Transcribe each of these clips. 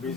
20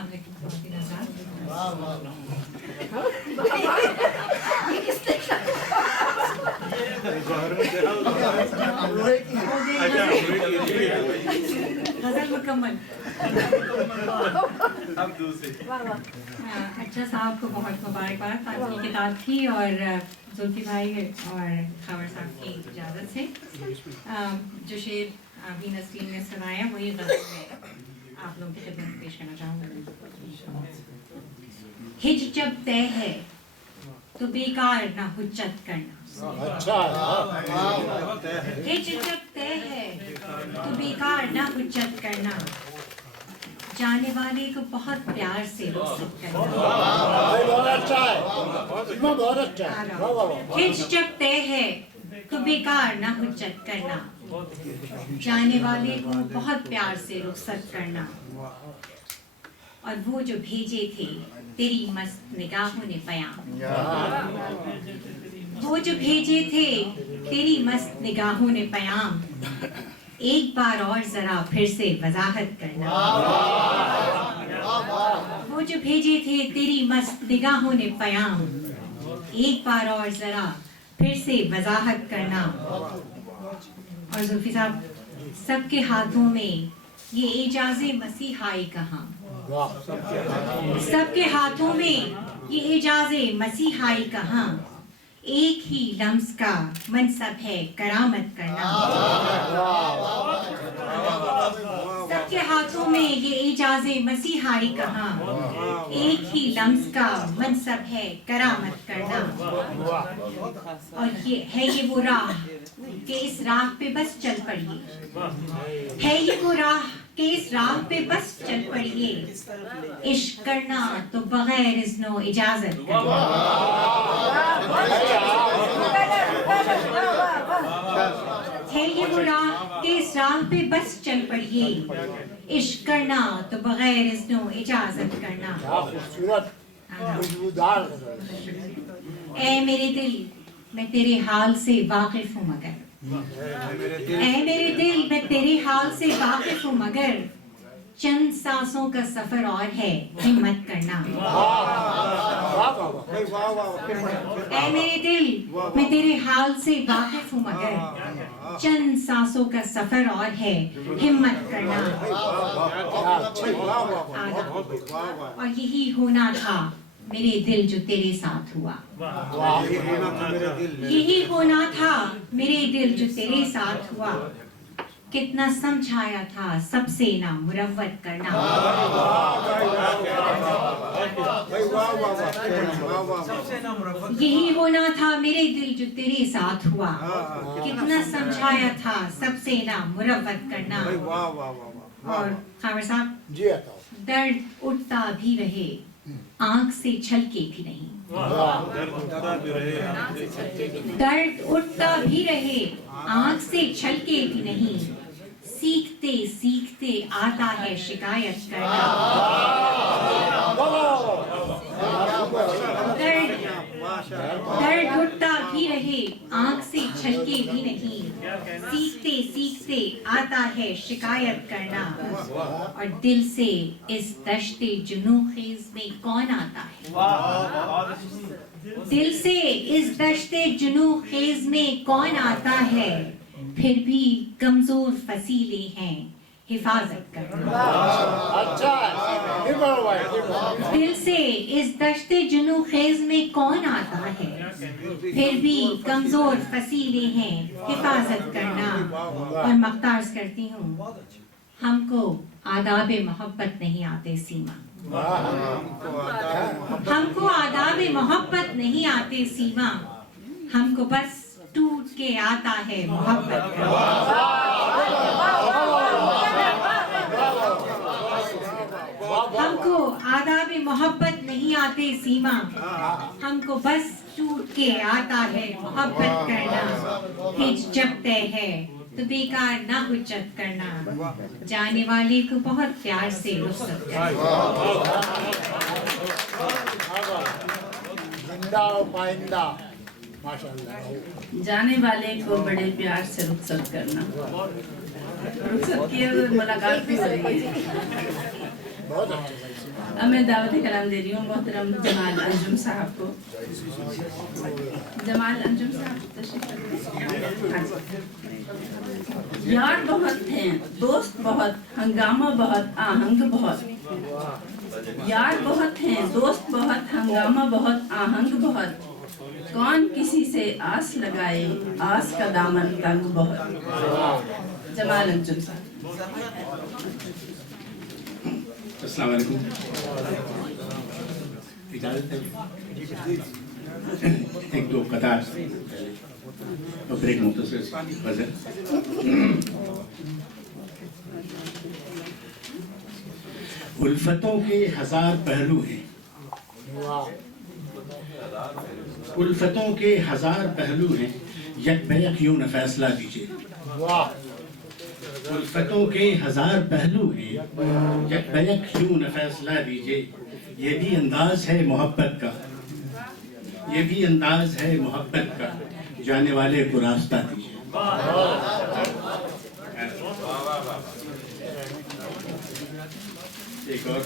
अस्सलाम वालेकुम ख़वातीन हज़रात। गज़ल मुकम्मल। अच्छा साहब को बहुत मुबारकबाद, फाजिल किताब की और जुल्फी भाई और खबर साहब की इजाज़त से जो शेर अभी नसरीन ने सुनाया वही गज़ल है आप लोगों की खिदमत में पेश करना चाहूँगा। हिज जब तय है तो बेकार ना हुज्जत करना। हिज जब तय है तो बेकार ना हुज्जत करना, जाने वाले को बहुत प्यार से रुखसत करना। हिज जब तय है तो बेकार ना हुज्जत करना, जाने वाले को बहुत प्यार से रुखसत करना। और वो जो भेजे थे तेरी मस्त निगाहों ने पयाम, वो जो भेजे थे तेरी मस्त निगाहों ने पयाम, एक बार और जरा फिर से वजाहत करना। वो जो भेजे थे तेरी मस्त निगाहों ने पयाम, एक बार और जरा फिर से वजाहत करना। और जुल्फी साहब, सबके हाथों में ये एजाज़े मसीहाई कहाँ, सबके हाथों में ये एजाज़े मसीहाई कहाँ, एक ही लम्स का मनसब है करामत करना। सबके हाथों में ये एजाज़े मसीहाई कहाँ, एक ही लम्स का मनसब है करामत करना। और ये है ये वो राह कि इस राह पे बस चल पड़िए, है ये वो राह कि इस राह पे बस चल पड़िए, इश्क करना तो बगैर इज़्नो इजाज़त करना। है ये वो राह कि इस राह पे बस चल पड़िए, इश्क करना तो बगैर इज़्नो इजाज़त करना। ऐ मेरे दिल मैं तेरे हाल से वाकिफ हूँ मगर, ऐ मेरे दिल मैं तेरे हाल से वाकिफ हूँ मगर, चंद सांसों का सफर और है हिम्मत करना। ऐ मेरे दिल मैं तेरे हाल से वाकिफ हूँ मगर, चंद सांसों का सफर और है हिम्मत करना। और यही होना था मेरे दिल जो तेरे साथ हुआ, यही होना था मेरे दिल जो तेरे साथ हुआ, कितना समझाया था सबसे ना मुरव्वत करना। यही होना था मेरे दिल जो तेरे साथ हुआ, कितना समझाया था सबसे ना मुरव्वत करना। और खबर साहब, दर्द उठता भी रहे आंख से छलके भी नहीं, दर्द उठता भी रहे आंख से छलके भी नहीं, सीखते सीखते आता है शिकायत करना। दर्द उठता भी रहे आंख से छलके भी नहीं, सीखते सीखते आता है शिकायत करना। और दिल से इस दश्ते जुनू खेज में कौन आता है, दिल से इस दश्ते जुनू खेज में कौन आता है, फिर भी कमजोर फसीले हैं हिफाजत करना। दिल से इस दश्ते जुनू खेज में कौन आता है, फिर भी कमजोर फसीले हैं हिफाजत करना। और मख्तार्ज करती हूँ, हमको आदाब मोहब्बत नहीं आते सीमा, हमको आदाब मोहब्बत नहीं आते सीमा, हमको बस टूट के आता है मोहब्बत करना। हमको आदाब मोहब्बत नहीं आते सीमा, हमको बस टूट के आता है मोहब्बत करना। हिज जब तय है तो बेकार ना हुज्जत करना, जाने वाले को बहुत प्यार से रुखसत करना। जाने वाले को बड़े प्यार से रुखसत करना, रुखसत किया तो मुलाकात भी हो रही है। अब मैं दावत कलाम दे रही हूँ मोहतरम जमाल अंजुम साहब को। जमाल अंजुम साहब तशरीफ रखिए। यार बहुत हैं, दोस्त बहुत, हंगामा बहुत, आहंग बहुत। यार बहुत हैं, दोस्त बहुत, हंगामा बहुत, आहंग बहुत। कौन किसी से आस लगाए, आस का दामन तंग बहुत। जमाल अंजुम साहब। अस्सलाम वालेकुम। इजाज़त है? एक दो कतार और फिर एक मुख्तसर गज़ल। उल्फतों के हजार पहलू हैं, उल्फतों के हजार पहलू हैं, यकबयक यूं न फैसला दीजिए। उल्फतों के हजार पहलू हैं, यकबयक यूं न फैसला दीजिए। ये भी अंदाज है मोहब्बत का, ये भी अंदाज है मोहब्बत का, जाने वाले को रास्ता दीजिए। एक और